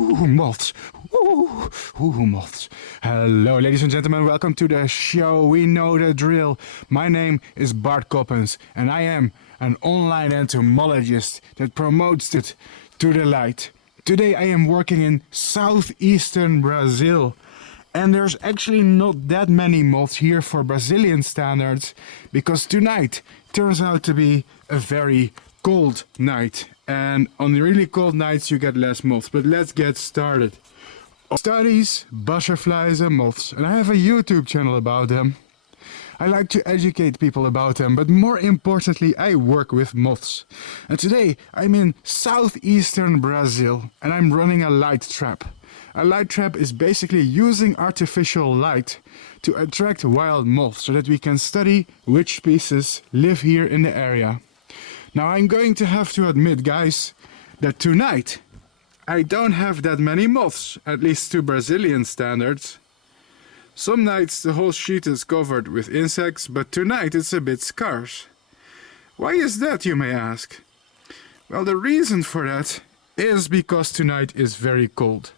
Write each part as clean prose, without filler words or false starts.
Ooh, moths. Ooh, moths. Hello, ladies and gentlemen. Welcome to the show. We know the drill. My name is Bart Coppens, and I am an online entomologist that promotes it to the light. Today I am working in southeastern Brazil. And there's actually not that many moths here for Brazilian standards, because tonight turns out to be a very cold night. And on the really cold nights you get less moths. But let's get started. Studies, butterflies and moths. And I have a YouTube channel about them. I like to educate people about them, but more importantly I work with moths. And today I'm in southeastern Brazil and I'm running a light trap. A light trap is basically using artificial light to attract wild moths so that we can study which species live here in the area. Now I'm going to have to admit, guys, that tonight I don't have that many moths, at least to Brazilian standards. Some nights the whole sheet is covered with insects, but tonight it's a bit scarce. Why is that, you may ask? Well, the reason for that is because tonight is very cold.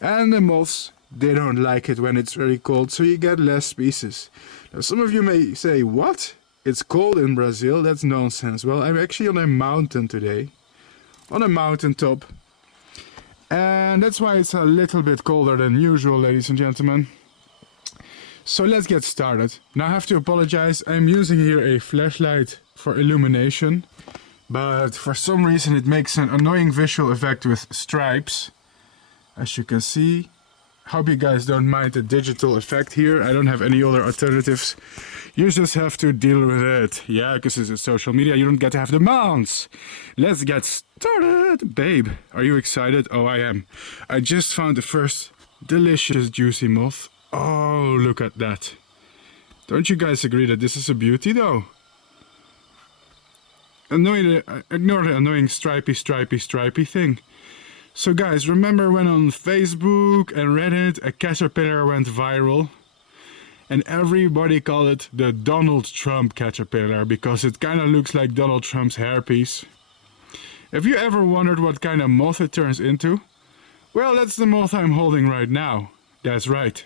And the moths, they don't like it when it's very cold, so you get less species. Now some of you may say, what? It's cold in Brazil? That's nonsense. Well, I'm actually on a mountain today. On a mountain top. And that's why it's a little bit colder than usual, ladies and gentlemen. So let's get started. Now I have to apologize, I'm using here a flashlight for illumination. But for some reason it makes an annoying visual effect with stripes. As you can see. Hope you guys don't mind the digital effect here. I don't have any other alternatives. You just have to deal with it. Yeah, because it's a social media, you don't get to have the mounts. Let's get started. Babe, are you excited? Oh, I am. I just found the first delicious juicy moth. Oh, look at that. Don't you guys agree that this is a beauty though? Ignore the annoying stripy thing. So guys, remember when on Facebook and Reddit a caterpillar went viral? And everybody called it the Donald Trump caterpillar because it kind of looks like Donald Trump's hairpiece. Have you ever wondered what kind of moth it turns into? Well, that's the moth I'm holding right now. That's right.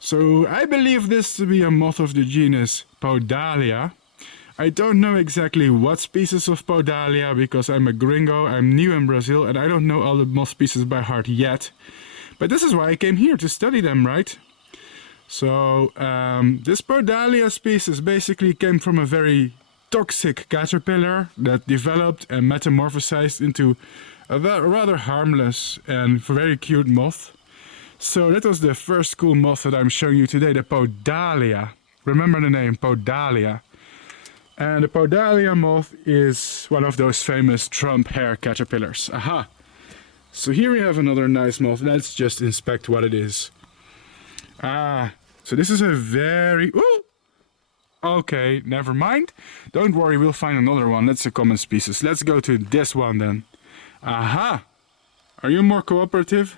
So I believe this to be a moth of the genus Podalia. I don't know exactly what species of Podalia because I'm a gringo, I'm new in Brazil and I don't know all the moth species by heart yet. But this is why I came here, to study them, right? So this Podalia species basically came from a very toxic caterpillar that developed and metamorphosized into a rather harmless and very cute moth. So that was the first cool moth that I'm showing you today, the Podalia. Remember the name, Podalia. And the Podalia moth is one of those famous Trump hair caterpillars. Aha! So here we have another nice moth. Let's just inspect what it is. So this is a very... Ooh! Okay, never mind. Don't worry, we'll find another one. That's a common species. Let's go to this one then. Aha! Are you more cooperative?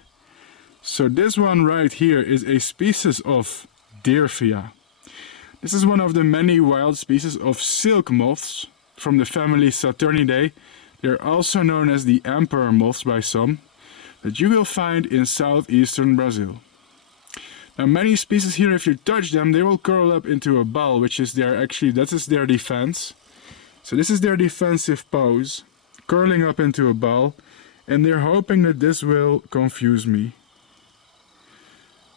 So this one right here is a species of Dirfia. This is one of the many wild species of silk moths from the family Saturnidae. They're also known as the emperor moths by some, that you will find in southeastern Brazil. Now many species here, if you touch them, they will curl up into a ball, which is that is their defense. So this is their defensive pose, curling up into a ball, and they're hoping that this will confuse me.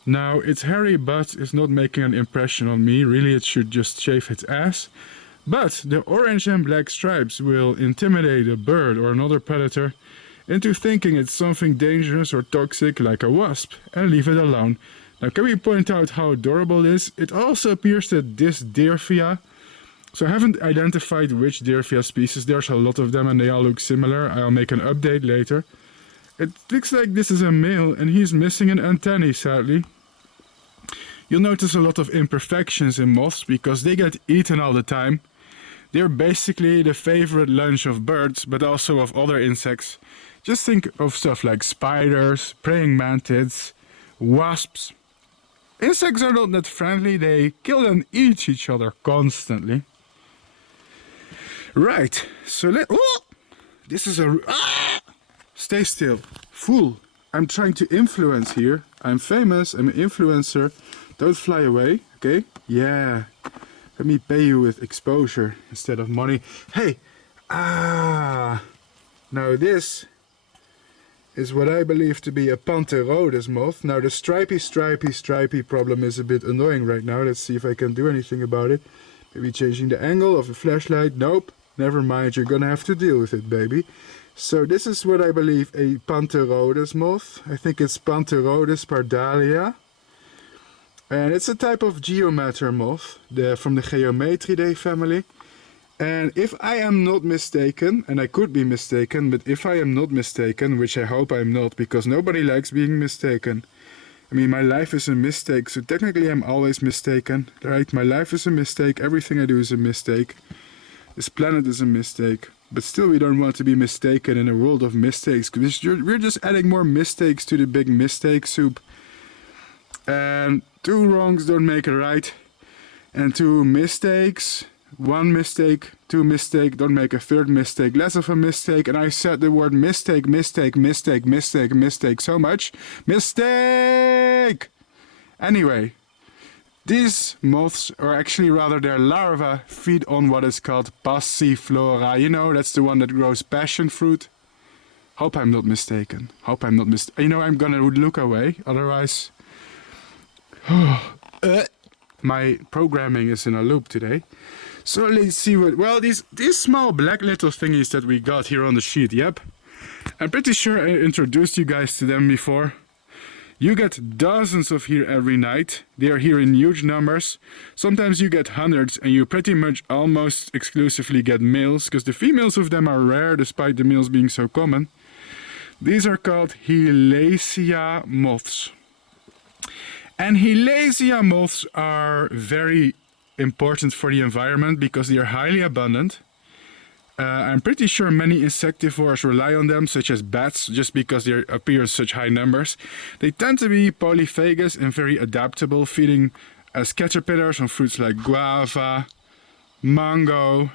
Now, its hairy butt is not making an impression on me, really it should just shave its ass. But the orange and black stripes will intimidate a bird or another predator into thinking it's something dangerous or toxic like a wasp and leave it alone. Now, can we point out how adorable it is? It also appears that this Dirfia, so I haven't identified which Dirfia species, there's a lot of them and they all look similar, I'll make an update later. It looks like this is a male and he's missing an antennae, sadly. You'll notice a lot of imperfections in moths because they get eaten all the time. They're basically the favorite lunch of birds, but also of other insects. Just think of stuff like spiders, praying mantids, wasps. Insects are not that friendly, they kill and eat each other constantly. Right, so this is a... Stay still. Fool, I'm trying to influence here. I'm famous, I'm an influencer. Don't fly away, okay? Yeah. Let me pay you with exposure instead of money. Hey! Ah! Now this is what I believe to be a Pantherodus moth. Now the stripy problem is a bit annoying right now. Let's see if I can do anything about it. Maybe changing the angle of the flashlight. Nope. Never mind, you're gonna have to deal with it, baby. So this is what I believe a Pantherodus moth. I think it's Pantherodus pardalia. And it's a type of geomatter moth from the Geometridae family. And if I am not mistaken, and I could be mistaken, but if I am not mistaken, which I hope I'm not, because nobody likes being mistaken. I mean, my life is a mistake, so technically I'm always mistaken, right? My life is a mistake, everything I do is a mistake. This planet is a mistake. But still we don't want to be mistaken in a world of mistakes, because we're just adding more mistakes to the big mistake soup. And 2 wrongs don't make a right. And 2 mistakes, 1 mistake, 2 mistake, don't make a 3rd mistake, less of a mistake. And I said the word mistake so much. Mistake! Anyway, these moths, or actually rather their larvae, feed on what is called passiflora. You know, that's the one that grows passion fruit. Hope I'm not mistaken. Hope I'm not mistaken. You know, I'm gonna look away, otherwise... my programming is in a loop today. So let's see what... Well, these small black little thingies that we got here on the sheet, yep. I'm pretty sure I introduced you guys to them before. You get dozens of here every night. They are here in huge numbers. Sometimes you get hundreds, and you pretty much almost exclusively get males, because the females of them are rare despite the males being so common. These are called Hilacia moths. And Hilacia moths are very important for the environment because they are highly abundant. I'm pretty sure many insectivores rely on them, such as bats, just because they appear in such high numbers. They tend to be polyphagous and very adaptable, feeding as caterpillars on fruits like guava, mango,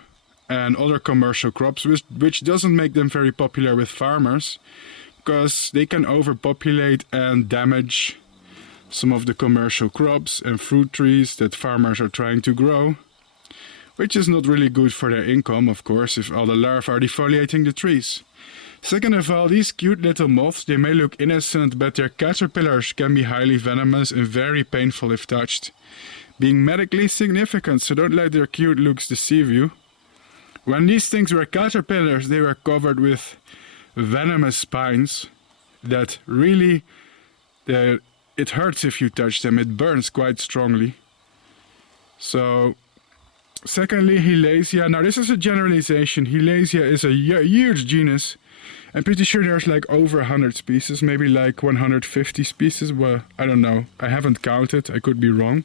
and other commercial crops, which doesn't make them very popular with farmers, because they can overpopulate and damage some of the commercial crops and fruit trees that farmers are trying to grow. Which is not really good for their income, of course, if all the larvae are defoliating the trees. Second of all, these cute little moths, they may look innocent, but their caterpillars can be highly venomous and very painful if touched, being medically significant, so don't let their cute looks deceive you. When these things were caterpillars, they were covered with venomous spines that really, it hurts if you touch them, it burns quite strongly. So... Secondly, Hilacia. Now this is a generalization. Hilacia is a huge genus. I'm pretty sure there's like over 100 species, maybe like 150 species. Well, I don't know. I haven't counted. I could be wrong.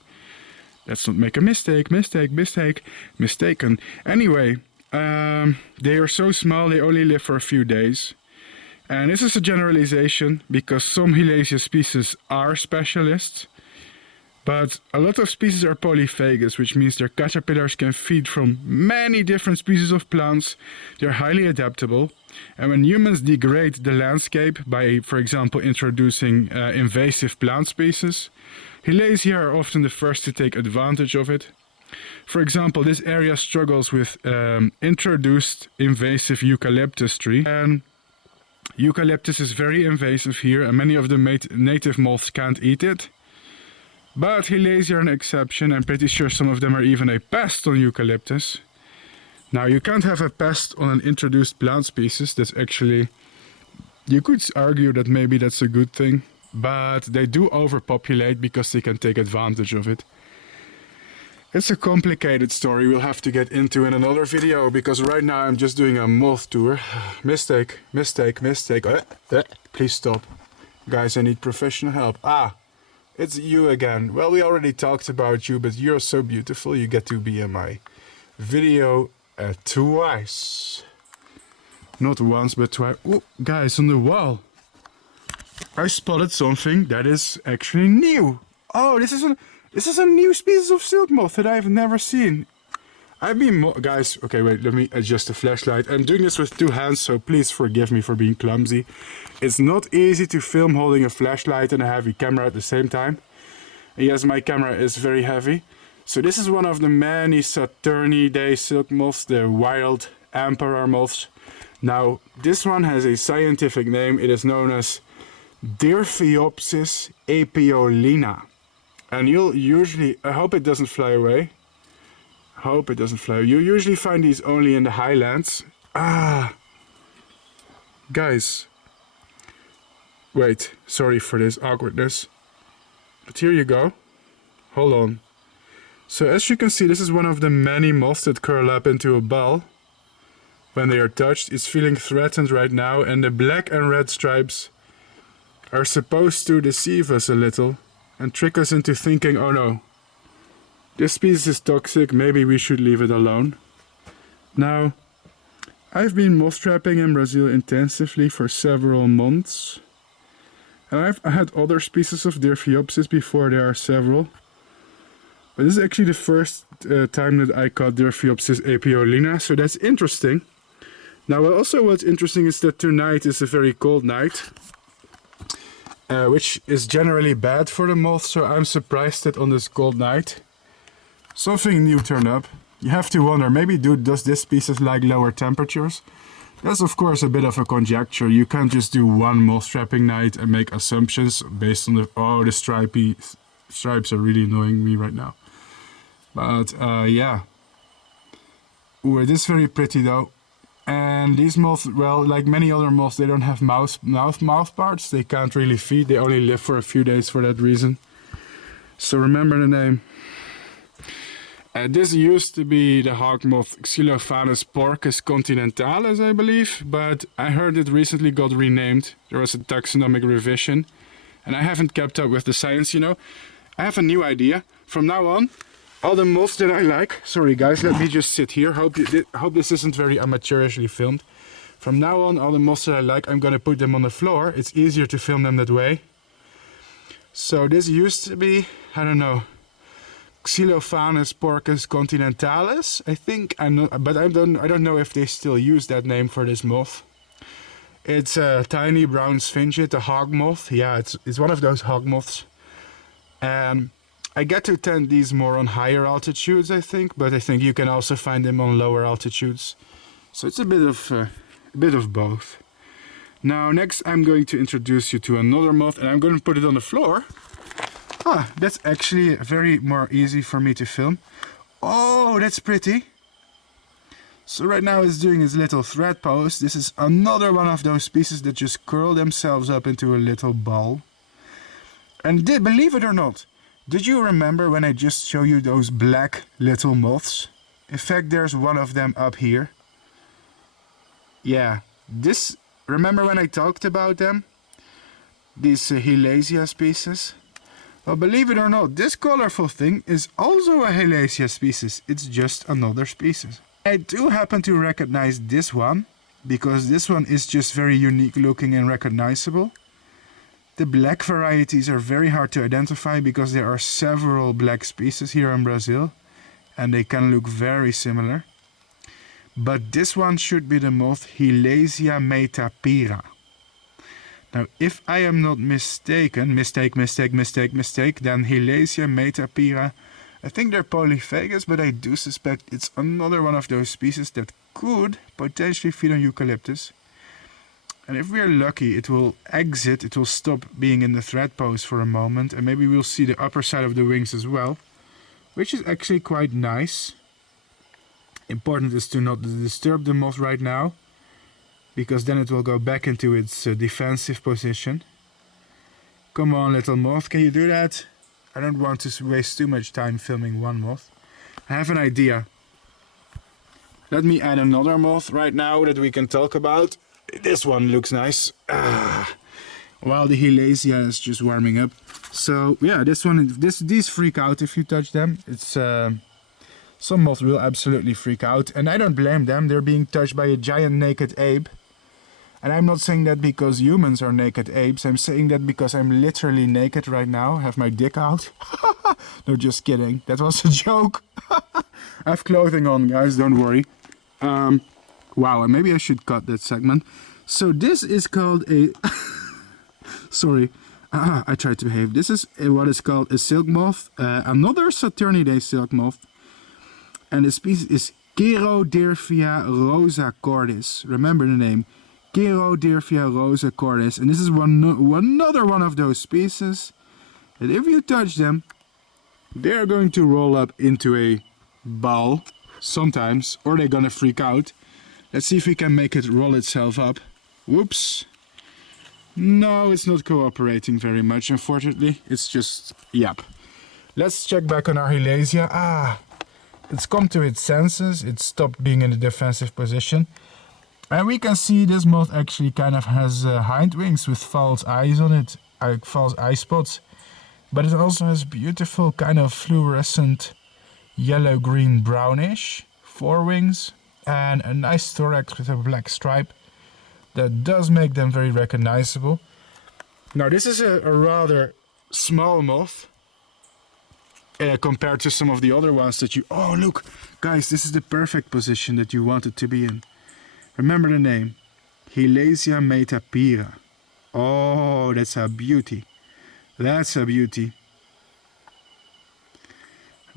Let's not make a mistaken. Anyway, they are so small they only live for a few days. And this is a generalization because some Hilacia species are specialists. But a lot of species are polyphagous, which means their caterpillars can feed from many different species of plants. They're highly adaptable. And when humans degrade the landscape by, for example, introducing invasive plant species, Hilacia are often the first to take advantage of it. For example, this area struggles with introduced invasive eucalyptus tree. And eucalyptus is very invasive here, and many of the native moths can't eat it. But Hilacia are an exception. I'm pretty sure some of them are even a pest on eucalyptus. Now, you can't have a pest on an introduced plant species. That's actually... You could argue that maybe that's a good thing. But they do overpopulate because they can take advantage of it. It's a complicated story we'll have to get into in another video, because right now I'm just doing a moth tour. Mistake. Please stop. Guys, I need professional help. It's you again. Well, we already talked about you, but you're so beautiful. You get to be in my video twice. Not once, but twice. Oh, guys, on the wall. I spotted something that is actually new. Oh, this is a new species of silk moth that I've never seen. Guys, okay, wait, let me adjust the flashlight. I'm doing this with 2 hands, so please forgive me for being clumsy. It's not easy to film holding a flashlight and a heavy camera at the same time. And yes, my camera is very heavy. So this is one of the many Saturniidae silk moths, the wild emperor moths. Now, this one has a scientific name. It is known as Dirphiopsis apiolina. And you'll usually, I hope it doesn't fly away. Hope it doesn't fly. You usually find these only in the highlands. Guys. Wait, sorry for this awkwardness. But here you go. Hold on. So as you can see, this is one of the many moths that curl up into a ball when they are touched. It's feeling threatened right now, and the black and red stripes are supposed to deceive us a little and trick us into thinking, oh no, this species is toxic, maybe we should leave it alone. Now, I've been moth trapping in Brazil intensively for several months. And I've had other species of Dirphiopsis before, there are several. But this is actually the first time that I caught Dirphiopsis apiolina, so that's interesting. Now also what's interesting is that tonight is a very cold night. Which is generally bad for the moth, so I'm surprised that on this cold night something new turned up. You have to wonder, maybe does this species like lower temperatures? That's of course a bit of a conjecture. You can't just do one moth trapping night and make assumptions based on the... Oh, the stripes are really annoying me right now. But yeah. Ooh, it is very pretty though. And these moths, well, like many other moths, they don't have mouth parts. They can't really feed. They only live for a few days for that reason. So remember the name. This used to be the hawk moth Xylophanus porcus continentalis, I believe. But I heard it recently got renamed. There was a taxonomic revision. And I haven't kept up with the science, you know. I have a new idea. From now on, all the moths that I like... Sorry guys, let me just sit here. Hope this isn't very amateurishly filmed. From now on, all the moths that I like, I'm gonna put them on the floor. It's easier to film them that way. So this used to be, I don't know, Xylophanus porcus continentalis, I think. But I don't know if they still use that name for this moth. It's a tiny brown sphinget, a hog moth. Yeah, it's one of those hog moths. I get to tend these more on higher altitudes, I think, but I think you can also find them on lower altitudes. So it's a bit of both. Now, next I'm going to introduce you to another moth, and I'm going to put it on the floor. That's actually very more easy for me to film. Oh, that's pretty. So right now it's doing its little thread pose. This is another one of those species that just curl themselves up into a little ball. And believe it or not, did you remember when I just showed you those black little moths? In fact, there's one of them up here. Yeah, remember when I talked about them? These Helacia species? Well, believe it or not, this colorful thing is also a Helacia species. It's just another species. I do happen to recognize this one, because this one is just very unique looking and recognizable. The black varieties are very hard to identify because there are several black species here in Brazil and they can look very similar. But this one should be the moth Helacia metapira. Now, if I am not mistaken, mistake, then Helacia metapira, I think they're polyphagous, but I do suspect it's another one of those species that could potentially feed on eucalyptus. And if we are lucky, it will stop being in the thread pose for a moment, and maybe we'll see the upper side of the wings as well, which is actually quite nice. Important is to not disturb the moth right now, because then it will go back into its defensive position. Come on, little moth, can you do that? I don't want to waste too much time filming one moth. I have an idea. Let me add another moth right now that we can talk about. This one looks nice. While the Helacia is just warming up. So yeah, these freak out if you touch them. Some moths will absolutely freak out, and I don't blame them. They're being touched by a giant naked ape. And I'm not saying that because humans are naked apes. I'm saying that because I'm literally naked right now. I have my dick out. No, just kidding. That was a joke. I have clothing on, guys, don't worry. Wow, and maybe I should cut that segment. So this is called a... Sorry, I tried to behave. This is what is called a silk moth, another Saturniidae silk moth. And the species is Cherodirphia rosa cordis. Remember the name, Cherodirphia rosa cordis. And this is another one of those species that if you touch them, they're going to roll up into a ball sometimes, or they're gonna freak out. Let's see if we can make it roll itself up. Whoops. No, it's not cooperating very much, unfortunately. It's just, yep. Let's check back on our Hilasia. It's come to its senses. It stopped being in a defensive position. And we can see this moth actually kind of has hind wings with false eyes on it, false eye spots. But it also has beautiful kind of fluorescent yellow-green brownish forewings and a nice thorax with a black stripe that does make them very recognizable. Now this is a rather small moth compared to some of the other ones that you... Oh look, guys, this is the perfect position that you want it to be in. Remember the name, Hilasia metapira. Oh, that's a beauty. That's a beauty.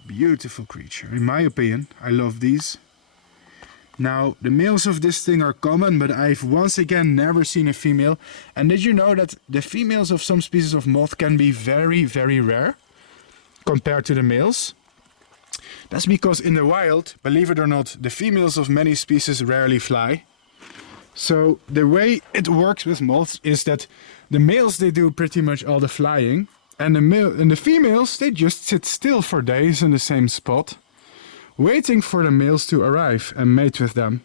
Beautiful creature, in my opinion. I love these. Now, the males of this thing are common, but I've once again never seen a female. And did you know that the females of some species of moth can be very, very rare compared to the males? That's because in the wild, believe it or not, the females of many species rarely fly. So the way it works with moths is that the males, they do pretty much all the flying. And the females, they just sit still for days in the same spot, waiting for the males to arrive and mate with them.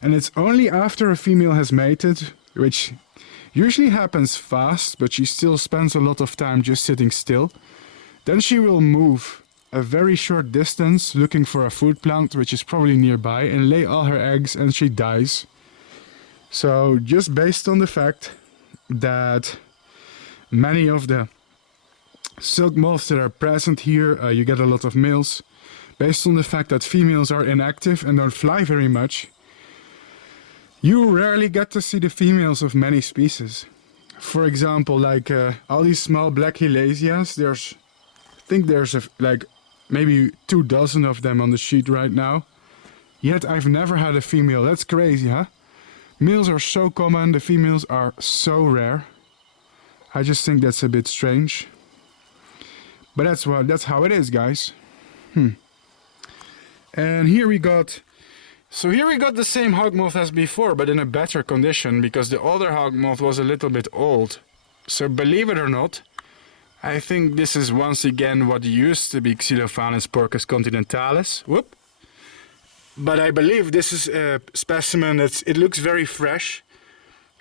And it's only after a female has mated, which usually happens fast, but she still spends a lot of time just sitting still, then she will move a very short distance looking for a food plant, which is probably nearby, and lay all her eggs, and she dies. So just based on the fact that many of the silk moths that are present here, you get a lot of males. Based on the fact that females are inactive and don't fly very much, you rarely get to see the females of many species. For example, like all these small black Hilasias, I think there's like maybe 2 dozen of them on the sheet right now. Yet I've never had a female. That's crazy, huh? Males are so common, the females are so rare. I just think that's a bit strange. But that's how it is, guys. And here we got the same hog moth as before, but in a better condition, because the other hog moth was a little bit old. So believe it or not, I think this is once again what used to be Xylophanes porcus continentalis. Whoop. But I believe this is a specimen it looks very fresh,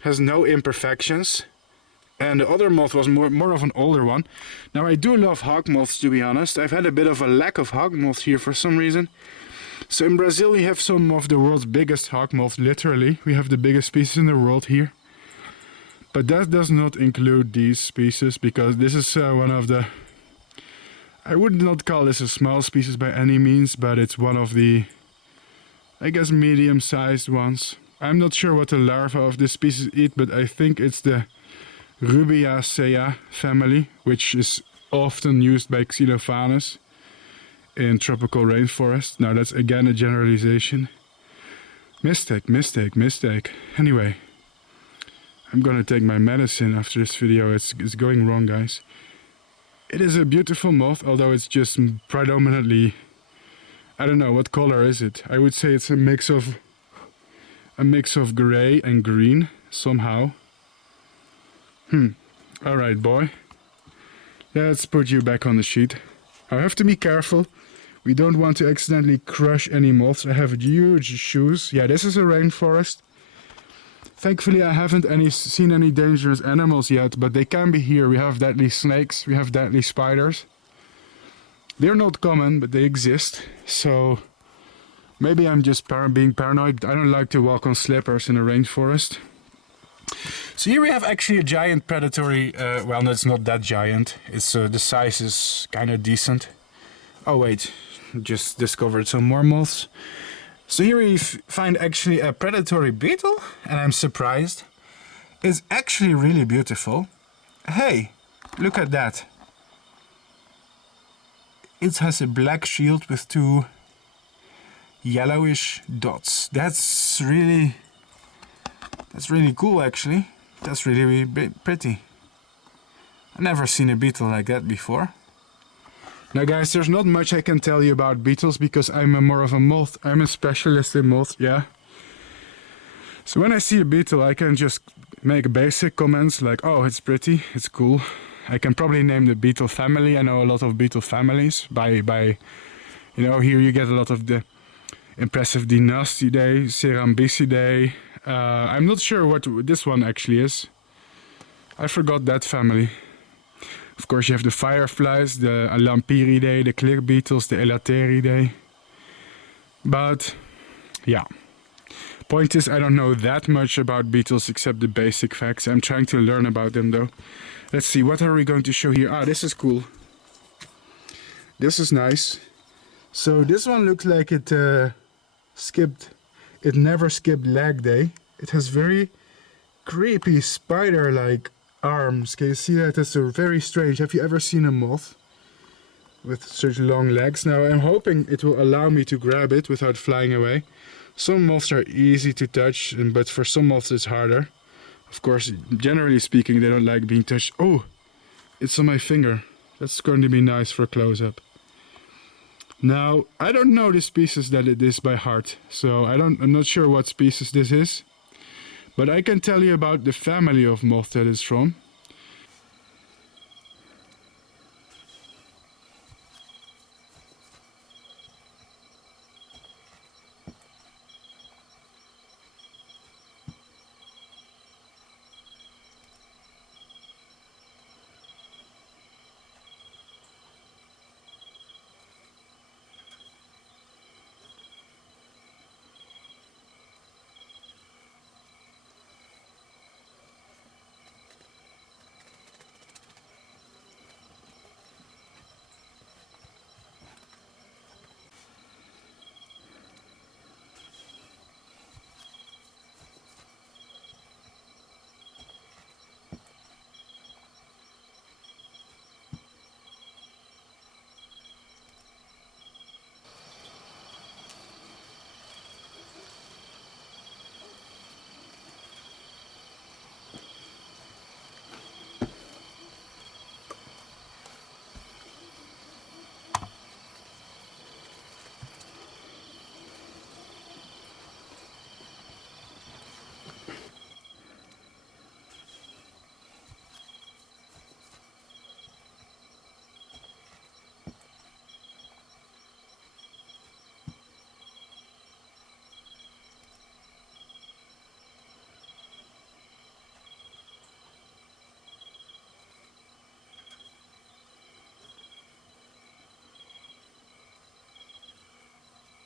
has no imperfections. And the other moth was more of an older one. Now I do love hog moths, to be honest. I've had a bit of a lack of hog moths here for some reason. So in Brazil we have some of the world's biggest hog moths, literally. We have the biggest species in the world here. But that does not include these species, because this is one of the... I would not call this a small species by any means, but it's one of the, I guess, medium-sized ones. I'm not sure what the larvae of this species eat, but I think it's the Rubiaceae family, which is often used by Xylophanes in tropical rainforest. Now that's again a generalization. Mistake. Anyway, I'm gonna take my medicine after this video. It's going wrong, guys. It is a beautiful moth, although it's just predominantly, I don't know, what color is it? I would say it's a mix of gray and green somehow. Alright, boy. Let's put you back on the sheet. I have to be careful. We don't want to accidentally crush any moths. I have huge shoes. Yeah, this is a rainforest. Thankfully I haven't seen any dangerous animals yet, but they can be here. We have deadly snakes, we have deadly spiders. They're not common, but they exist. So maybe I'm just being paranoid. I don't like to walk on slippers in a rainforest. So here we have actually a giant predatory, well, it's not that giant. It's the size is kind of decent. Oh wait, just discovered some more moths. So here we find actually a predatory beetle, and I'm surprised. It's actually really beautiful. Hey, look at that. It has a black shield with two yellowish dots. That's really cool actually. That's really pretty. I've never seen a beetle like that before. Now guys, there's not much I can tell you about beetles because I'm more of a moth. I'm a specialist in moths, yeah. So when I see a beetle, I can just make basic comments like, oh, it's pretty, it's cool. I can probably name the beetle family. I know a lot of beetle families by you know, here you get a lot of the impressive Dynastidae, Cerambicidae. I'm not sure what this one actually is. I forgot that family. Of course you have the fireflies, the Lampyridae, the clear beetles, the Elateridae. But yeah. Point is, I don't know that much about beetles except the basic facts. I'm trying to learn about them though. Let's see, what are we going to show here? Ah, this is cool. This is nice. So this one looks like it never skipped leg day. It has very creepy spider-like arms. Can you see that? That's very strange. Have you ever seen a moth with such long legs? Now I'm hoping it will allow me to grab it without flying away. Some moths are easy to touch, but for some moths it's harder. Of course, generally speaking, they don't like being touched. Oh, it's on my finger. That's going to be nice for a close-up. Now, I don't know the species that it is by heart, so I'm not sure what species this is. But I can tell you about the family of moth that it's from.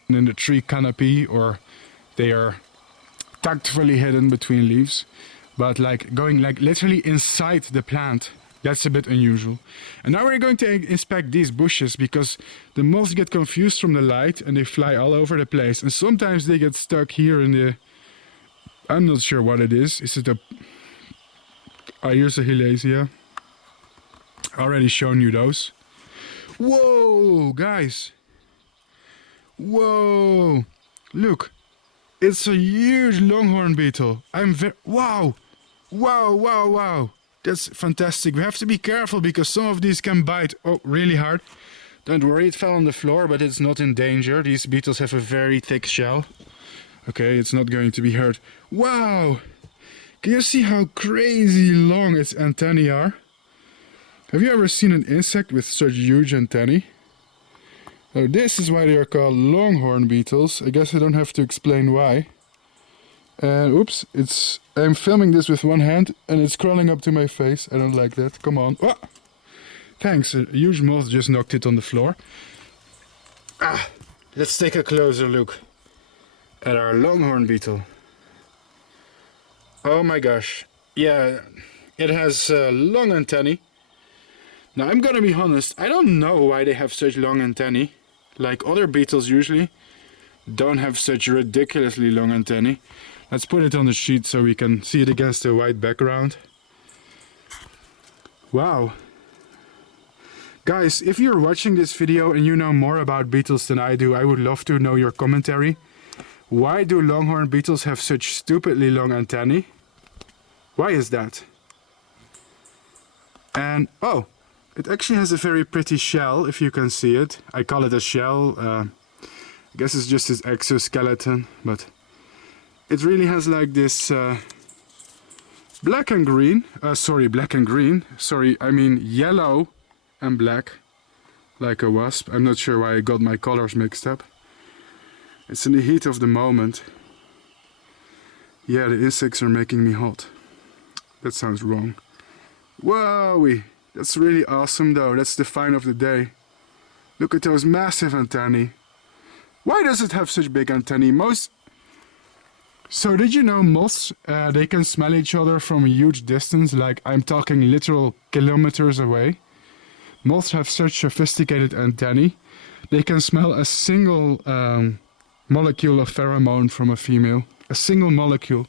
In the tree canopy, or they are tactfully hidden between leaves, but like going like literally inside the plant. That's a bit unusual. And now we're going to inspect these bushes because the moths get confused from the light and they fly all over the place, and sometimes they get stuck here in the, I'm not sure what it is. Is it a, here's a Hilasia. Already shown you those. Whoa, guys. Whoa, look, it's a huge longhorn beetle. Wow, wow, wow, wow. That's fantastic. We have to be careful because some of these can bite really hard. Don't worry, it fell on the floor, but it's not in danger. These beetles have a very thick shell. Okay, it's not going to be hurt. Wow, can you see how crazy long its antennae are? Have you ever seen an insect with such huge antennae? Now this is why they are called longhorn beetles. I guess I don't have to explain why. And oops, I'm filming this with one hand and it's crawling up to my face. I don't like that. Come on. Ah! Thanks, a huge moth just knocked it on the floor. Ah, let's take a closer look at our longhorn beetle. Oh my gosh. Yeah, it has long antennae. Now I'm gonna be honest, I don't know why they have such long antennae. like other beetles usually, don't have such ridiculously long antennae. Let's put it on the sheet so we can see it against the white background. Wow. Guys, if you're watching this video and you know more about beetles than I do, I would love to know your commentary. Why do longhorn beetles have such stupidly long antennae? Why is that? And, oh, it actually has a very pretty shell, if you can see it. I call it a shell. I guess it's just its exoskeleton, but it really has like this black and green. Sorry, I mean yellow and black, like a wasp. I'm not sure why I got my colors mixed up. It's in the heat of the moment. Yeah, the insects are making me hot. That sounds wrong. Wowee! That's really awesome though. That's the find of the day. Look at those massive antennae. Why does it have such big antennae? So did you know moths, they can smell each other from a huge distance, like I'm talking literal kilometers away. Moths have such sophisticated antennae. They can smell a single molecule of pheromone from a female. A single molecule.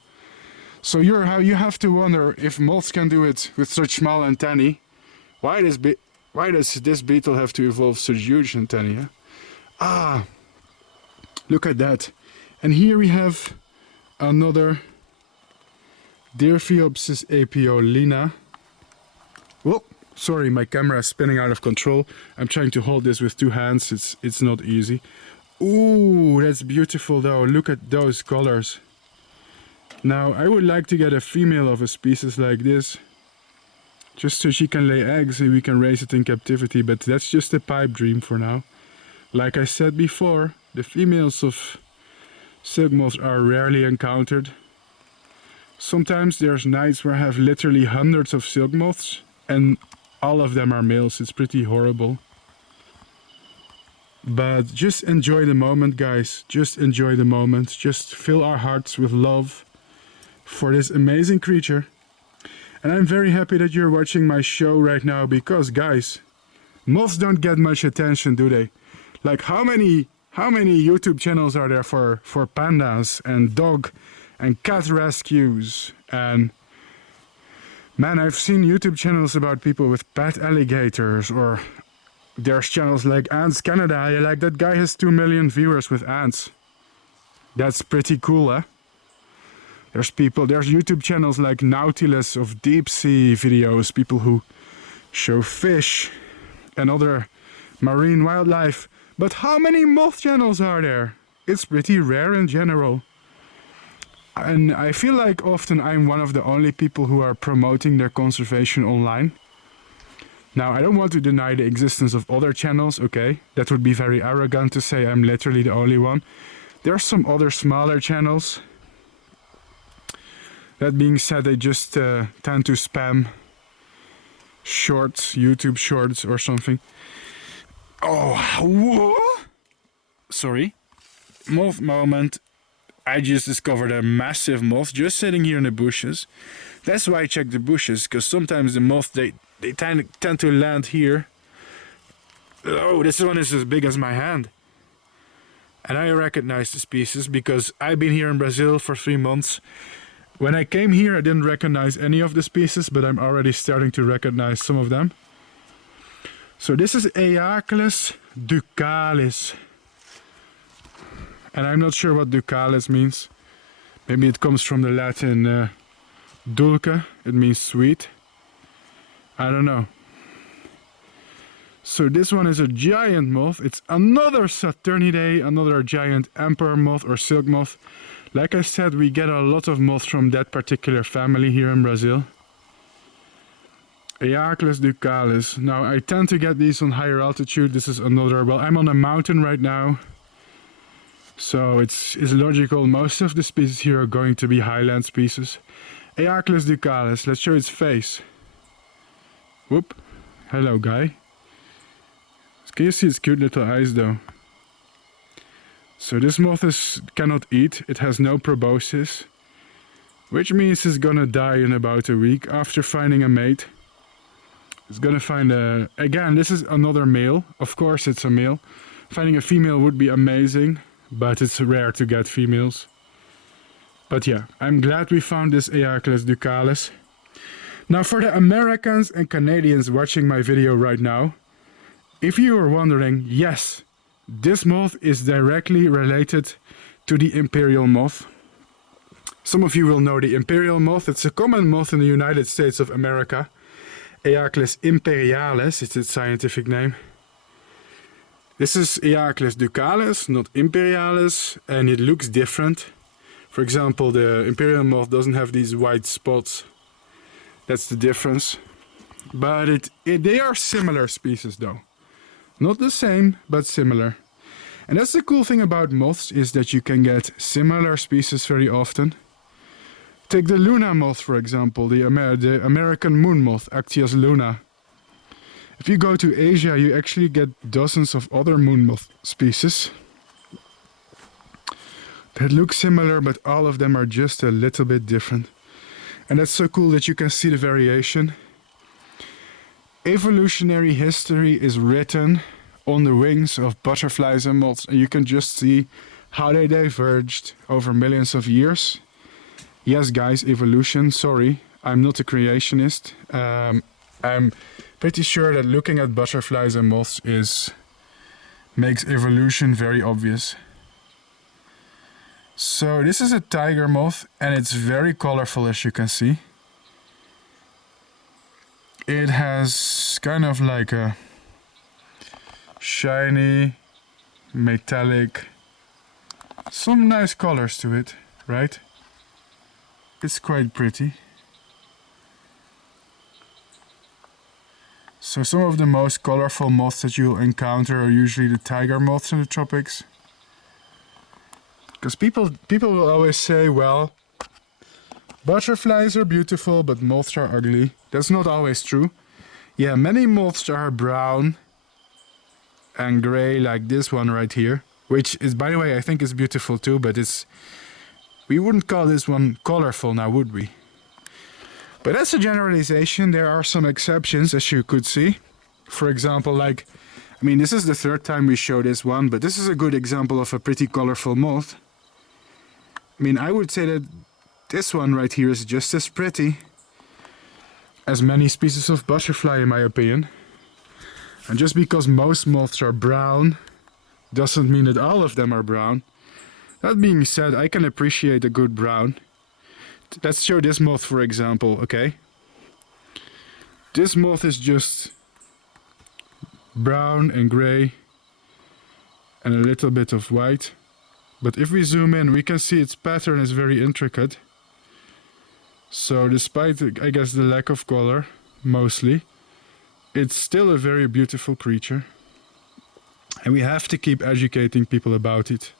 So you have to wonder, if moths can do it with such small antennae, why does this beetle have to evolve such huge antennae? Huh? Ah, look at that. And here we have another Dyrpheopsis apiolina. Whoa. Sorry, my camera is spinning out of control. I'm trying to hold this with two hands. It's not easy. Ooh, that's beautiful though. Look at those colors. Now, I would like to get a female of a species like this, just so she can lay eggs and we can raise it in captivity, but that's just a pipe dream for now. Like I said before, the females of silk moths are rarely encountered. Sometimes there's nights where I have literally hundreds of silk moths, and all of them are males. It's pretty horrible. But just enjoy the moment, guys. Just enjoy the moment. Just fill our hearts with love for this amazing creature. And I'm very happy that you're watching my show right now, because, guys, moths don't get much attention, do they? Like, how many YouTube channels are there for pandas and dog and cat rescues? And man, I've seen YouTube channels about people with pet alligators, or there's channels like Ants Canada. Like, that guy has 2 million viewers with ants. That's pretty cool, eh? There's YouTube channels like Nautilus of deep sea videos, people who show fish and other marine wildlife. But how many moth channels are there? It's pretty rare in general. And I feel like often I'm one of the only people who are promoting their conservation online. Now, I don't want to deny the existence of other channels, okay? That would be very arrogant to say I'm literally the only one. There are some other smaller channels. That being said, they just tend to spam shorts, YouTube shorts or something. Oh, whoa! Sorry. Moth moment. I just discovered a massive moth just sitting here in the bushes. That's why I check the bushes, because sometimes the moth, they tend to land here. Oh, this one is as big as my hand. And I recognize the species because I've been here in Brazil for 3 months. When I came here, I didn't recognize any of the species, but I'm already starting to recognize some of them. So this is Aeacles ducalis. And I'm not sure what ducalis means. Maybe it comes from the Latin dulce, it means sweet. I don't know. So this one is a giant moth. It's another Saturnidae, another giant emperor moth or silk moth. Like I said, we get a lot of moths from that particular family here in Brazil. Aeacles ducalis. Now, I tend to get these on higher altitude. This is another, well, I'm on a mountain right now. So it's logical. Most of the species here are going to be highland species. Aeacles ducalis. Let's show its face. Whoop. Hello, guy. Can you see its cute little eyes, though? So this moth cannot eat. It has no proboscis, which means it's gonna die in about a week after finding a mate. It's gonna find a... Again, this is another male. Of course it's a male. Finding a female would be amazing, but it's rare to get females. But yeah, I'm glad we found this Eaclis ducalis. Now for the Americans and Canadians watching my video right now, if you are wondering, yes, this moth is directly related to the imperial moth. Some of you will know the imperial moth. It's a common moth in the United States of America. Eaclis imperialis, it's its scientific name. This is Eaclis ducalis, not imperialis, and it looks different. For example, the imperial moth doesn't have these white spots. That's the difference. But they are similar species though. Not the same, but similar. And that's the cool thing about moths, is that you can get similar species very often. Take the Luna moth, for example, the American moon moth, Actias luna. If you go to Asia, you actually get dozens of other moon moth species that look similar, but all of them are just a little bit different. And that's so cool that you can see the variation. Evolutionary history is written on the wings of butterflies and moths, and you can just see how they diverged over millions of years. Yes, guys, evolution, sorry, I'm not a creationist. I'm pretty sure that looking at butterflies and moths makes evolution very obvious. So this is a tiger moth, and it's very colorful, as you can see. It has kind of like a shiny, metallic, some nice colors to it, right? It's quite pretty. So some of the most colorful moths that you'll encounter are usually the tiger moths in the tropics. Because people will always say, well, butterflies are beautiful, but moths are ugly. That's not always true. Yeah, many moths are brown and gray, like this one right here. Which is, by the way, I think is beautiful too, but we wouldn't call this one colorful now, would we? But that's a generalization. There are some exceptions, as you could see. For example, this is the third time we show this one, but this is a good example of a pretty colorful moth. I would say that this one right here is just as pretty as many species of butterfly, in my opinion. And just because most moths are brown doesn't mean that all of them are brown. That being said, I can appreciate a good brown. Let's show this moth, for example, okay? This moth is just brown and gray and a little bit of white. But if we zoom in, we can see its pattern is very intricate. So despite, I guess, the lack of color, mostly, it's still a very beautiful creature. And we have to keep educating people about it.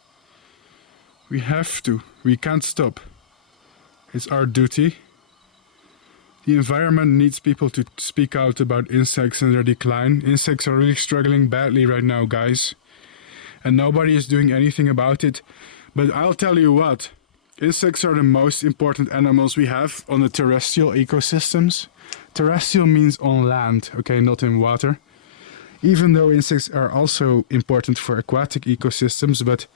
We have to. We can't stop. It's our duty. The environment needs people to speak out about insects and their decline. Insects are really struggling badly right now, guys. And nobody is doing anything about it. But I'll tell you what, insects are the most important animals we have on the terrestrial ecosystems. Terrestrial means on land, okay, not in water. Even though insects are also important for aquatic ecosystems, but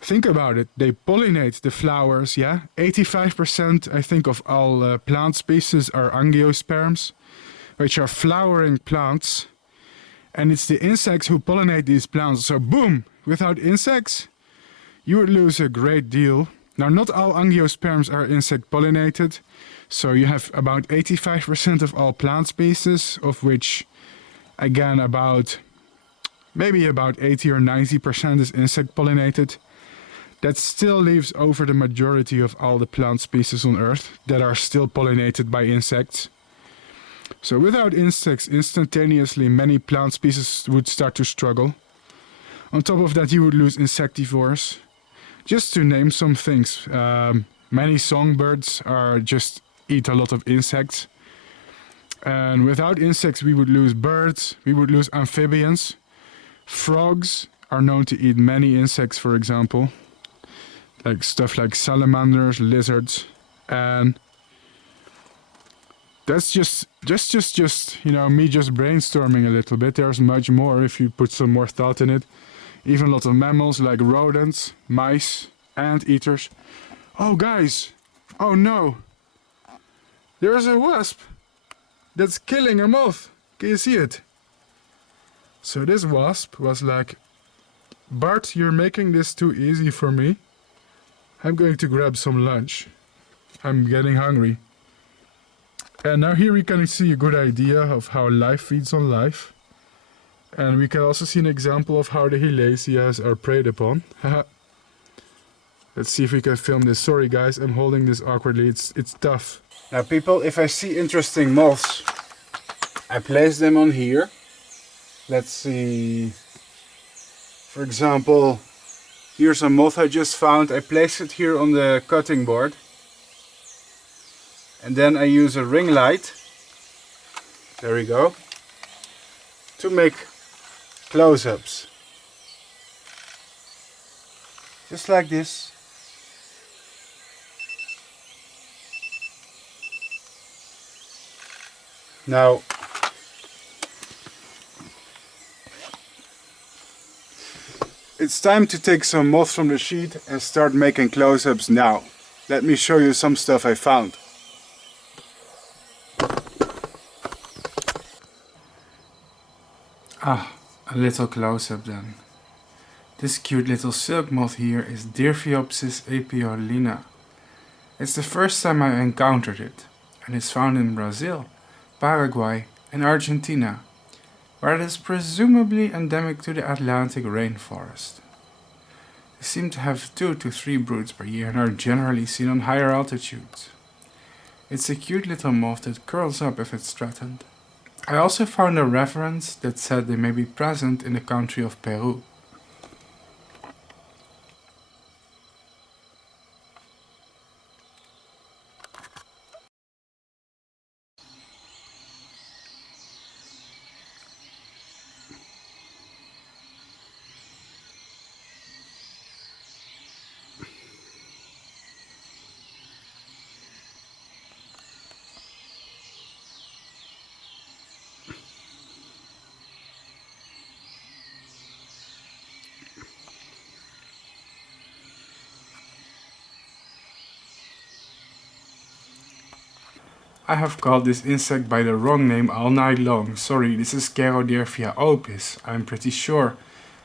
think about it, they pollinate the flowers, yeah? 85% I think of all plant species are angiosperms, which are flowering plants. And it's the insects who pollinate these plants. So boom, without insects, you would lose a great deal. Now, not all angiosperms are insect pollinated. So you have about 85% of all plant species, of which, again, maybe about 80 or 90% is insect pollinated. That still leaves over the majority of all the plant species on Earth that are still pollinated by insects. So without insects, instantaneously many plant species would start to struggle. On top of that, you would lose insectivores. Just to name some things, many songbirds just eat a lot of insects. And without insects, we would lose birds, we would lose amphibians. Frogs are known to eat many insects, for example. Like stuff like salamanders, lizards, and that's just you know, me just brainstorming a little bit. There's much more if you put some more thought in it. Even a lot of mammals like rodents, mice, ant eaters. Oh guys, oh no, there's a wasp that's killing a moth. Can you see it? So this wasp was like, Bart, you're making this too easy for me. I'm going to grab some lunch. I'm getting hungry. And now here we can see a good idea of how life feeds on life. And we can also see an example of how the Helasias are preyed upon. Let's see if we can film this. Sorry guys, I'm holding this awkwardly. It's tough. Now people, if I see interesting moths, I place them on here. Let's see. For example, here's a moth I just found. I place it here on the cutting board. And then I use a ring light. There we go. To make close-ups. Just like this. Now, it's time to take some moths from the sheet and start making close-ups now. Let me show you some stuff I found. A little close-up then. This cute little silk moth here is Dirphiopsis apiolina. It's the first time I encountered it, and it's found in Brazil, Paraguay and Argentina, where it is presumably endemic to the Atlantic rainforest. They seem to have 2 to 3 broods per year and are generally seen on higher altitudes. It's a cute little moth that curls up if it's threatened. I also found a reference that said they may be present in the country of Peru. I have called this insect by the wrong name all night long. Sorry, this is Scerodyrphia opis, I'm pretty sure.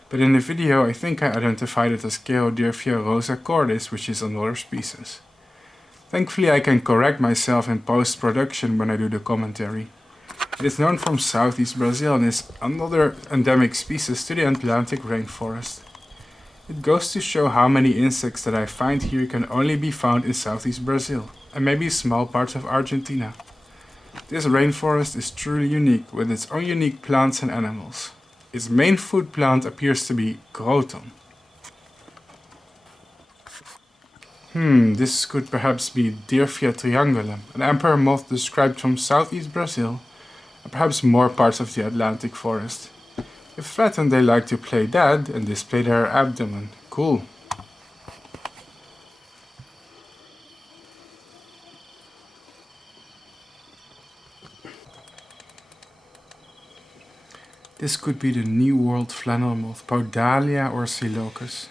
But in the video I think I identified it as Scerodyrphia rosa cordis, which is another species. Thankfully I can correct myself in post-production when I do the commentary. It is known from southeast Brazil and is another endemic species to the Atlantic rainforest. It goes to show how many insects that I find here can only be found in southeast Brazil, and maybe small parts of Argentina. This rainforest is truly unique, with its own unique plants and animals. Its main food plant appears to be croton. This could perhaps be Dirphia triangulum, an emperor moth described from southeast Brazil, and perhaps more parts of the Atlantic forest. If threatened, they like to play dead and display their abdomen. Cool. This could be the New World flannel moth, Podalia or Silocus.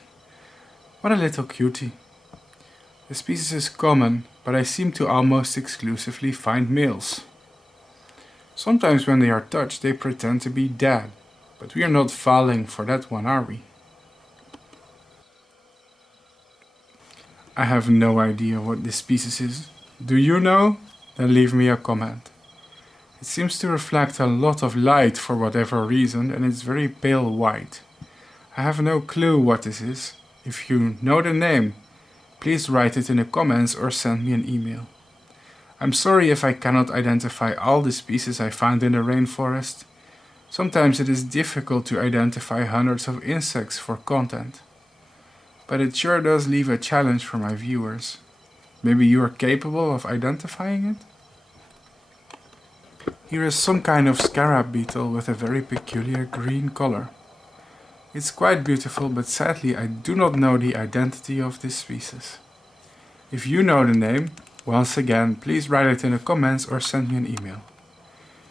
What a little cutie. The species is common, but I seem to almost exclusively find males. Sometimes when they are touched, they pretend to be dead, but we are not falling for that one, are we? I have no idea what this species is. Do you know? Then leave me a comment. It seems to reflect a lot of light for whatever reason, and it's very pale white. I have no clue what this is. If you know the name, please write it in the comments or send me an email. I'm sorry if I cannot identify all the species I find in the rainforest. Sometimes it is difficult to identify hundreds of insects for content. But it sure does leave a challenge for my viewers. Maybe you are capable of identifying it? Here is some kind of scarab beetle with a very peculiar green color. It's quite beautiful, but sadly I do not know the identity of this species. If you know the name, Once again, please write it in the comments or send me an email.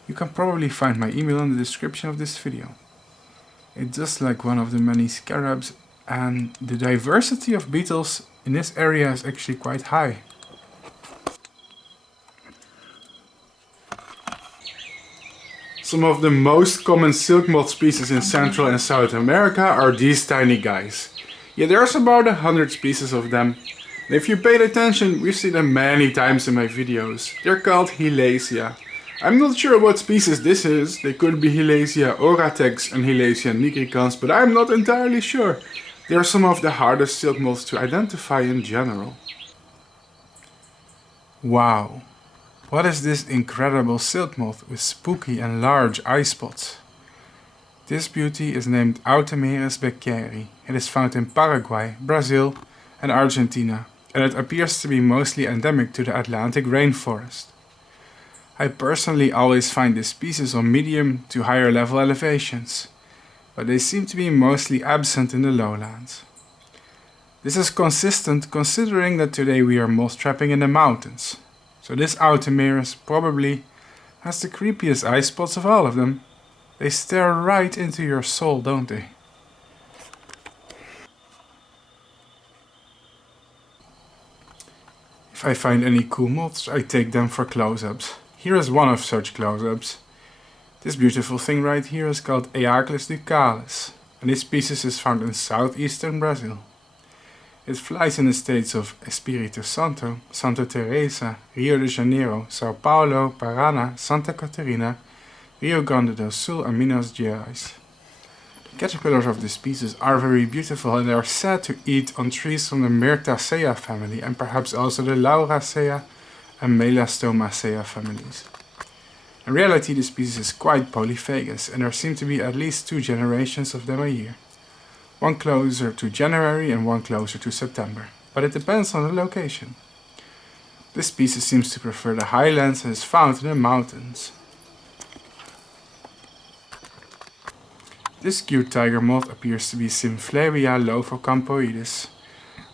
You can probably find my email in the description of this video. It's just like one of the many scarabs, and the diversity of beetles in this area is actually quite high. Some of the most common silk moth species in Central and South America are these tiny guys. Yeah, there's about 100 species of them. And if you paid attention, we've seen them many times in my videos. They're called Hilacia. I'm not sure what species this is. They could be Hilacia oratex and Hilacia nigricans, but I'm not entirely sure. They are some of the hardest silk moths to identify in general. Wow, what is this incredible silk moth with spooky and large eye spots? This beauty is named Automeris beckeri. It is found in Paraguay, Brazil and Argentina, and it appears to be mostly endemic to the Atlantic rainforest. I personally always find this species on medium to higher level elevations, but they seem to be mostly absent in the lowlands. This is consistent considering that today we are moth trapping in the mountains, so this Automeris probably has the creepiest eye spots of all of them. They stare right into your soul, don't they? If I find any cool moths, I take them for close-ups. Here is one of such close-ups. This beautiful thing right here is called Eaclis ducalis, and this species is found in southeastern Brazil. It flies in the states of Espírito Santo, Santa Teresa, Rio de Janeiro, Sao Paulo, Paraná, Santa Catarina, Rio Grande do Sul and Minas Gerais. The caterpillars of this species are very beautiful, and they are said to eat on trees from the Myrtaceae family and perhaps also the Lauraceae and Melastomacea families. In reality, this species is quite polyphagous, and there seem to be at least 2 generations of them a year. One closer to January and one closer to September, but it depends on the location. This species seems to prefer the highlands and is found in the mountains. This cute tiger moth appears to be Symphlaria lophokampoides.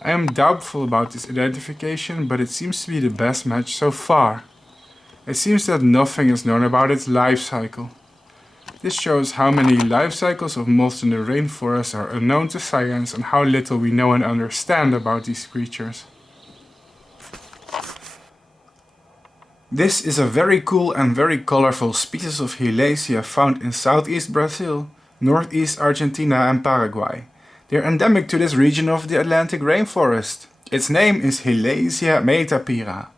I am doubtful about this identification, but it seems to be the best match so far. It seems that nothing is known about its life cycle. This shows how many life cycles of moths in the rainforest are unknown to science and how little we know and understand about these creatures. This is a very cool and very colorful species of Hilacia found in southeast Brazil, northeast Argentina and Paraguay. They are endemic to this region of the Atlantic rainforest. Its name is Hilacia metapira.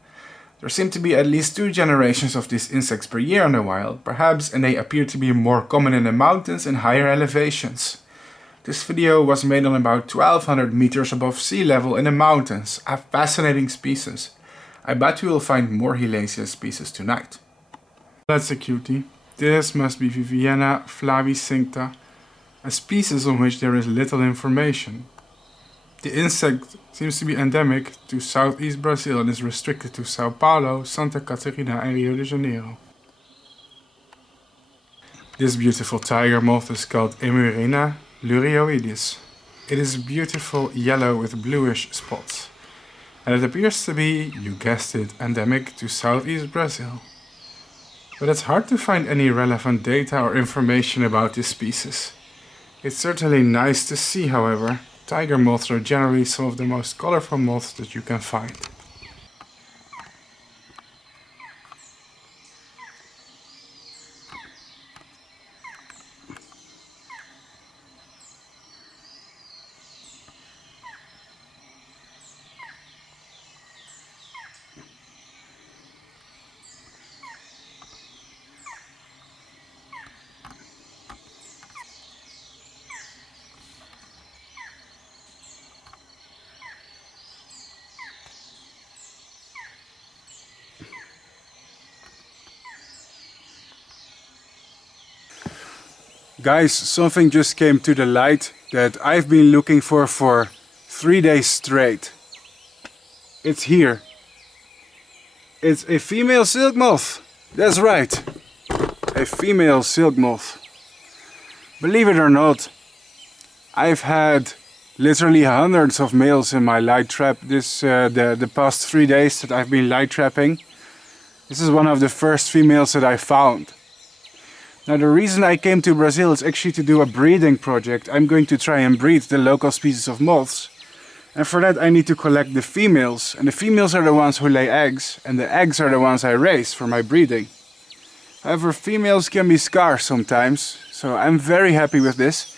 There seem to be at least 2 generations of these insects per year in the wild, perhaps, and they appear to be more common in the mountains and higher elevations. This video was made on about 1200 meters above sea level in the mountains, a fascinating species. I bet we will find more Hilacia species tonight. That's a cutie. This must be Viviana flavicincta, a species on which there is little information. The insect seems to be endemic to southeast Brazil and is restricted to Sao Paulo, Santa Catarina and Rio de Janeiro. This beautiful tiger moth is called Emurena lurioides. It is beautiful yellow with bluish spots, and it appears to be, you guessed it, endemic to southeast Brazil. But it's hard to find any relevant data or information about this species. It's certainly nice to see, however. Tiger moths are generally some of the most colorful moths that you can find. Guys, something just came to the light that I've been looking for 3 days straight. It's here. It's a female silk moth. That's right. A female silk moth. Believe it or not, I've had literally hundreds of males in my light trap the past 3 days that I've been light trapping. This is one of the first females that I found. Now the reason I came to Brazil is actually to do a breeding project. I'm going to try and breed the local species of moths. And for that I need to collect the females. And the females are the ones who lay eggs. And the eggs are the ones I raise for my breeding. However, females can be scarce sometimes. So I'm very happy with this.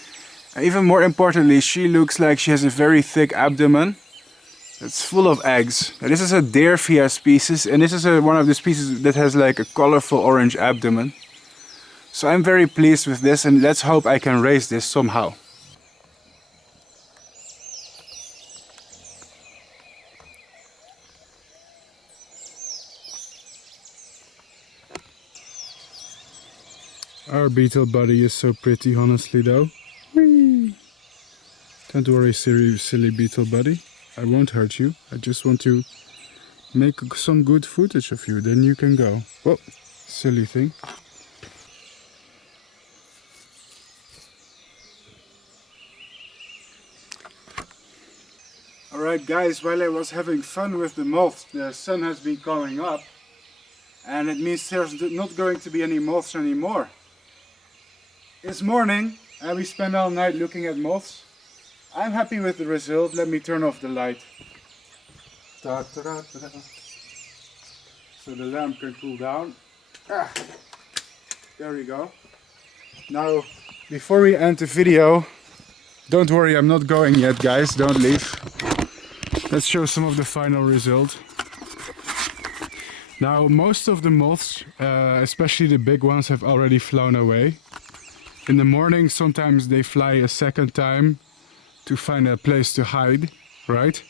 And even more importantly, she looks like she has a very thick abdomen. It's full of eggs. Now, this is a Dervia species. And this is one of the species that has like a colorful orange abdomen. So I'm very pleased with this, and let's hope I can raise this somehow. Our beetle buddy is so pretty, honestly though. Whee! Don't worry, silly beetle buddy. I won't hurt you. I just want to make some good footage of you, then you can go. Whoa, silly thing. Alright guys, while I was having fun with the moths, the sun has been coming up. And it means there's not going to be any moths anymore. It's morning and we spent all night looking at moths. I'm happy with the result. Let me turn off the light. So the lamp can cool down. There we go. Now, before we end the video, don't worry, I'm not going yet guys, don't leave. Let's show some of the final result. Now most of the moths, especially the big ones, have already flown away. In the morning sometimes they fly a second time to find a place to hide, right?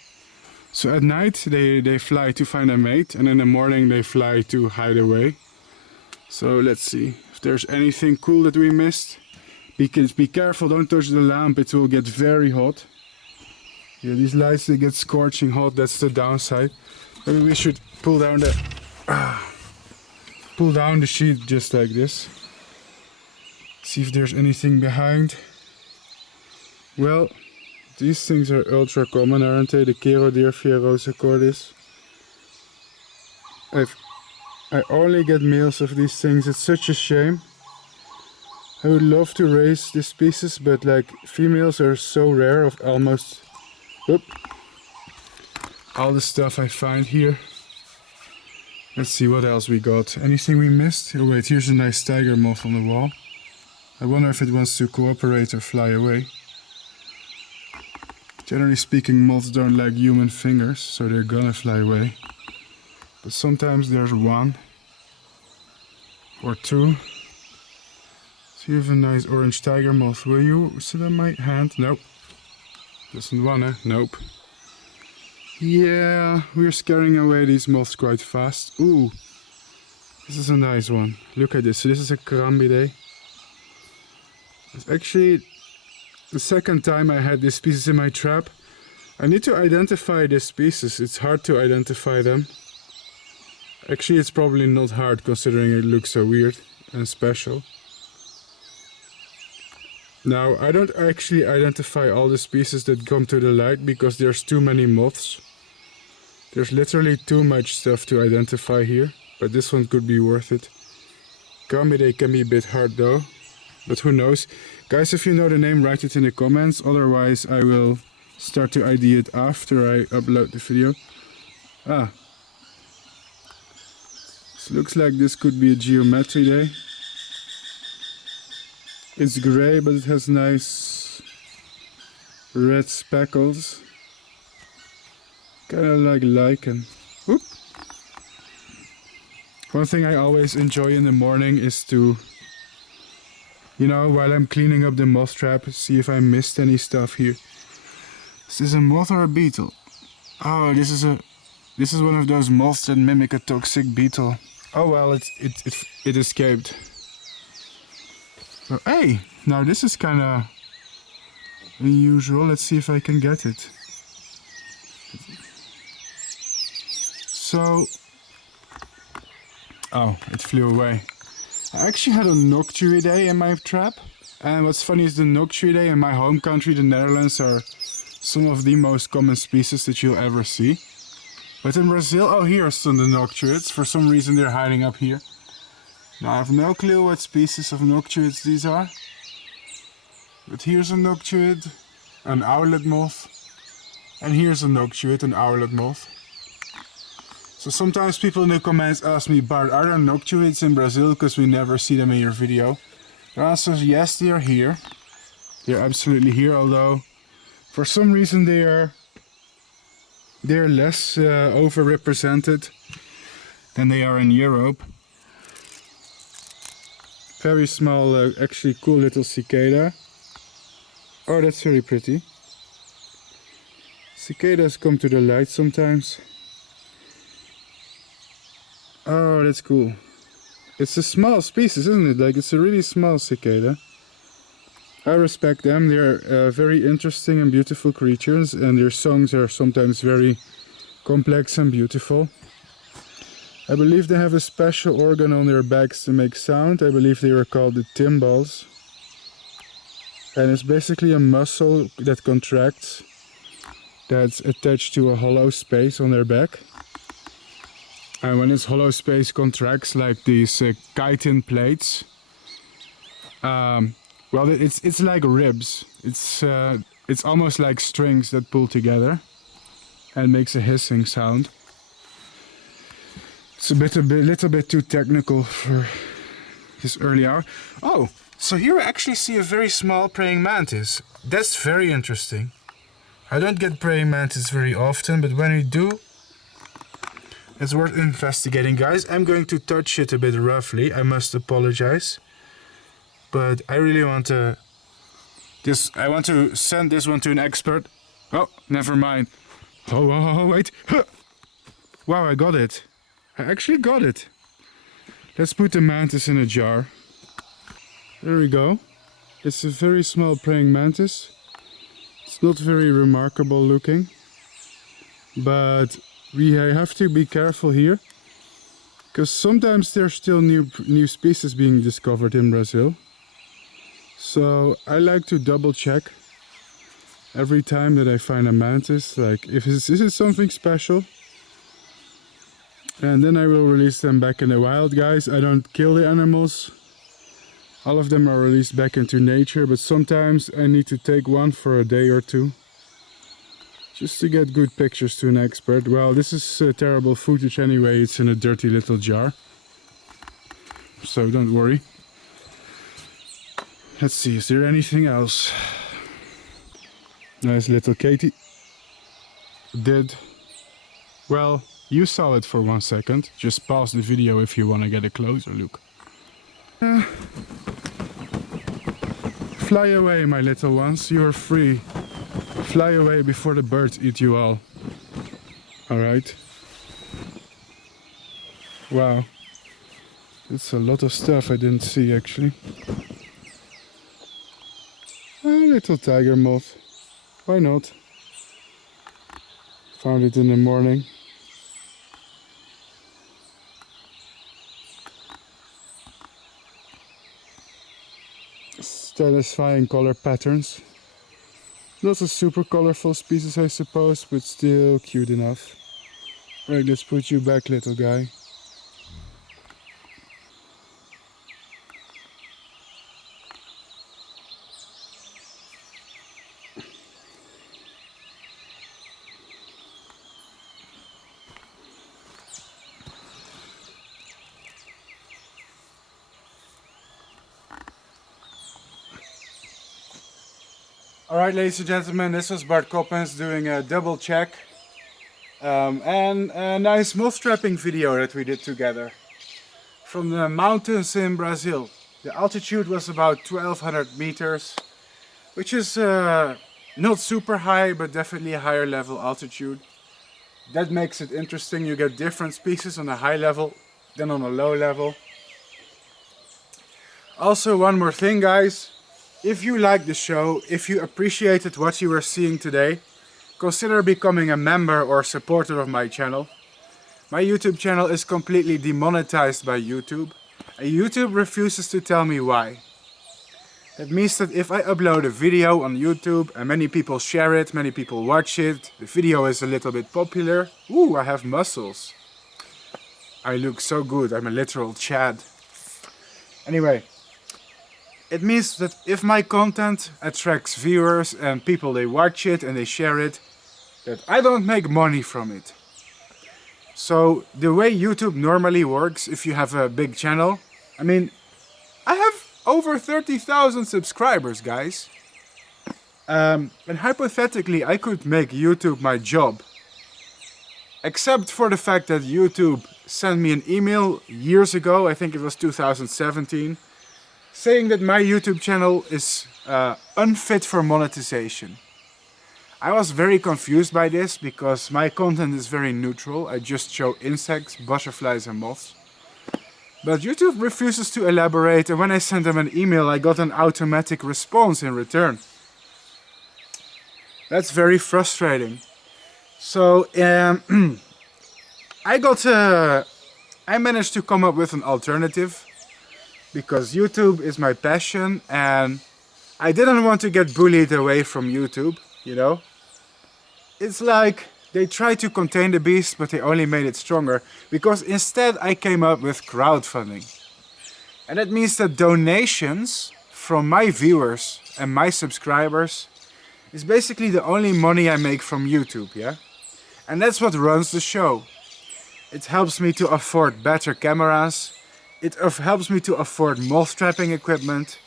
So at night they fly to find a mate, and in the morning they fly to hide away. So let's see if there's anything cool that we missed. Be careful, don't touch the lamp, it will get very hot. Yeah, these lights, they get scorching hot, that's the downside. Maybe we should pull down the sheet just like this. See if there's anything behind. Well, these things are ultra common, aren't they? The Dervia rosa cordis. I only get males of these things, it's such a shame. I would love to raise this species, but like females are so rare of almost... Oop. All the stuff I find here. Let's see what else we got. Anything we missed? Oh wait, here's a nice tiger moth on the wall. I wonder if it wants to cooperate or fly away. Generally speaking, moths don't like human fingers, so they're gonna fly away. But sometimes there's one or two. So you have a nice orange tiger moth. Will you sit on my hand? Nope. Doesn't wanna. Nope. Yeah, we're scaring away these moths quite fast. Ooh, this is a nice one. Look at this. So this is a Crambidae. It's actually the second time I had this species in my trap. I need to identify this species. It's hard to identify them. Actually, it's probably not hard considering it looks so weird and special. Now, I don't actually identify all the species that come to the light because there's too many moths. There's literally too much stuff to identify here, but this one could be worth it. Crambidae can be a bit hard though, but who knows. Guys, if you know the name, write it in the comments, otherwise I will start to ID it after I upload the video. This looks like this could be a Geometridae. It's grey, but it has nice red speckles. Kinda like lichen. Whoop. One thing I always enjoy in the morning is to, you know, while I'm cleaning up the moth trap, see if I missed any stuff here. Is this a moth or a beetle? Oh, this is one of those moths that mimic a toxic beetle. Oh well, it escaped. So, hey, now this is kinda unusual. Let's see if I can get it. So, oh, it flew away. I actually had a Noctuidae in my trap. And what's funny is the Noctuidae in my home country, the Netherlands, are some of the most common species that you'll ever see. But in Brazil, oh, here are some of the noctuids. For some reason they're hiding up here. Now I have no clue what species of noctuids these are. But here's a noctuid, an owlet moth. And here's a noctuid, an owlet moth. So sometimes people in the comments ask me, Bart, are there noctuids in Brazil? Because we never see them in your video. The answer is yes, they are here. They're absolutely here, although for some reason they're less overrepresented than they are in Europe. Very small, actually cool little cicada. Oh, that's very pretty. Cicadas come to the light sometimes. Oh, that's cool. It's a small species, isn't it? Like, it's a really small cicada. I respect them. They're very interesting and beautiful creatures, and their songs are sometimes very complex and beautiful. I believe they have a special organ on their backs to make sound. I believe they are called the timbals. And it's basically a muscle that contracts, that's attached to a hollow space on their back. And when this hollow space contracts, like these chitin plates, well, it's like ribs. It's almost like strings that pull together and makes a hissing sound. It's a little bit too technical for this early hour. Oh, so here I actually see a very small praying mantis. That's very interesting. I don't get praying mantis very often, but when I do, it's worth investigating, guys. I'm going to touch it a bit roughly. I must apologize. But I really want to... I want to send this one to an expert. Oh, never mind. Oh, wait. Huh. Wow, I got it. I actually got it. Let's put the mantis in a jar. There we go. It's a very small praying mantis. It's not very remarkable looking. But we have to be careful here. Because sometimes there's still new species being discovered in Brazil. So I like to double check every time that I find a mantis, like if this is something special. And then I will release them back in the wild, guys. I don't kill the animals. All of them are released back into nature, but sometimes I need to take one for a day or two. Just to get good pictures to an expert. Well, this is terrible footage anyway, it's in a dirty little jar. So don't worry. Let's see, is there anything else? Nice little Katie. Dead. Well, you saw it for 1 second. Just pause the video if you want to get a closer look. Fly away, my little ones, you are free. Fly away before the birds eat you all. Alright. Wow. It's a lot of stuff I didn't see actually. A little tiger moth. Why not? Found it in the morning. Satisfying color patterns. Not a super colorful species, I suppose, but still cute enough. Right, let's put you back, little guy. Alright, ladies and gentlemen, this was Bart Coppens doing a double check and a nice moth trapping video that we did together from the mountains in Brazil. The altitude was about 1200 meters, which is not super high, but definitely a higher level altitude. That makes it interesting. You get different species on a high level than on a low level. Also, one more thing, guys. If you like the show, if you appreciated what you were seeing today, consider becoming a member or supporter of my channel. My YouTube channel is completely demonetized by YouTube, and YouTube refuses to tell me why. That means that if I upload a video on YouTube and many people share it, many people watch it, the video is a little bit popular. Ooh, I have muscles. I look so good, I'm a literal Chad. Anyway, it means that if my content attracts viewers and people, they watch it and they share it, that I don't make money from it. So the way YouTube normally works, if you have a big channel, I mean, I have over 30,000 subscribers, guys. And hypothetically, I could make YouTube my job. Except for the fact that YouTube sent me an email years ago, I think it was 2017, saying that my YouTube channel is unfit for monetization. I was very confused by this because my content is very neutral. I just show insects, butterflies and moths. But YouTube refuses to elaborate, and when I sent them an email I got an automatic response in return. That's very frustrating. So I managed to come up with an alternative because YouTube is my passion and I didn't want to get bullied away from YouTube, you know. It's like they tried to contain the beast, but they only made it stronger, because instead I came up with crowdfunding. And that means that donations from my viewers and my subscribers is basically the only money I make from YouTube, yeah? And that's what runs the show. It helps me to afford better cameras, it helps me to afford moth trapping equipment,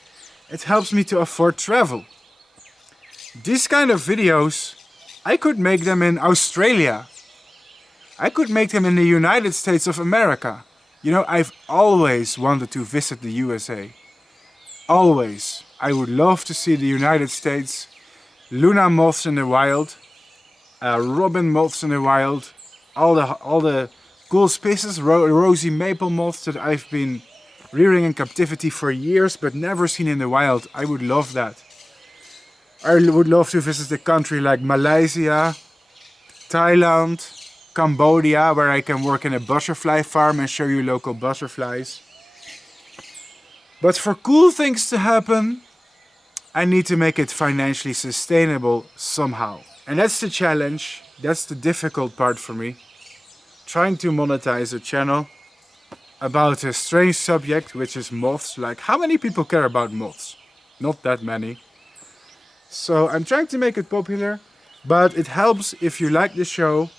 it helps me to afford travel. These kind of videos, I could make them in Australia. I could make them in the United States of America. You know, I've always wanted to visit the USA. Always. I would love to see the United States, Luna moths in the wild, robin moths in the wild, all the cool species, rosy maple moths that I've been rearing in captivity for years but never seen in the wild. I would love that. I would love to visit a country like Malaysia, Thailand, Cambodia, where I can work in a butterfly farm and show you local butterflies. But for cool things to happen, I need to make it financially sustainable somehow. And that's the challenge, that's the difficult part for me. Trying to monetize a channel about a strange subject, which is moths. Like, how many people care about moths? Not that many. So I'm trying to make it popular, but it helps if you like the show.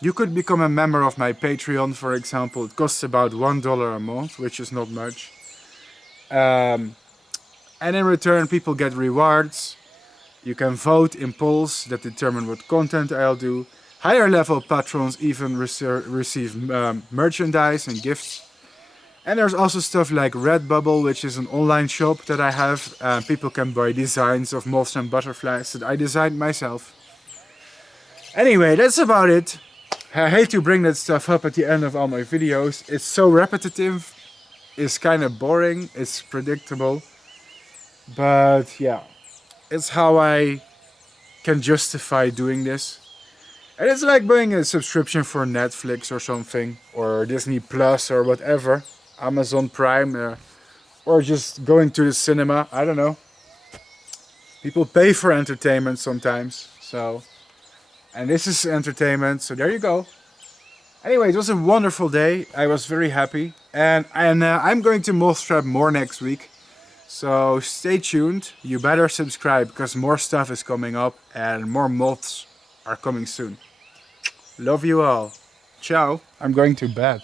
You could become a member of my Patreon, for example. It costs about $1 a month, which is not much. And in return, people get rewards. You can vote in polls that determine what content I'll do. Higher level patrons even receive merchandise and gifts. And there's also stuff like Redbubble, which is an online shop that I have. People can buy designs of moths and butterflies that I designed myself. Anyway, that's about it. I hate to bring that stuff up at the end of all my videos. It's so repetitive. It's kind of boring. It's predictable. But yeah, it's how I can justify doing this. And it's like buying a subscription for Netflix or something, or Disney Plus or whatever, Amazon Prime, or just going to the cinema. I don't know. People pay for entertainment sometimes, so, and this is entertainment, so there you go. Anyway, it was a wonderful day. I was very happy, and I'm going to moth trap more next week. So stay tuned. You better subscribe because more stuff is coming up and more moths are coming soon. Love you all. Ciao. I'm going to bed.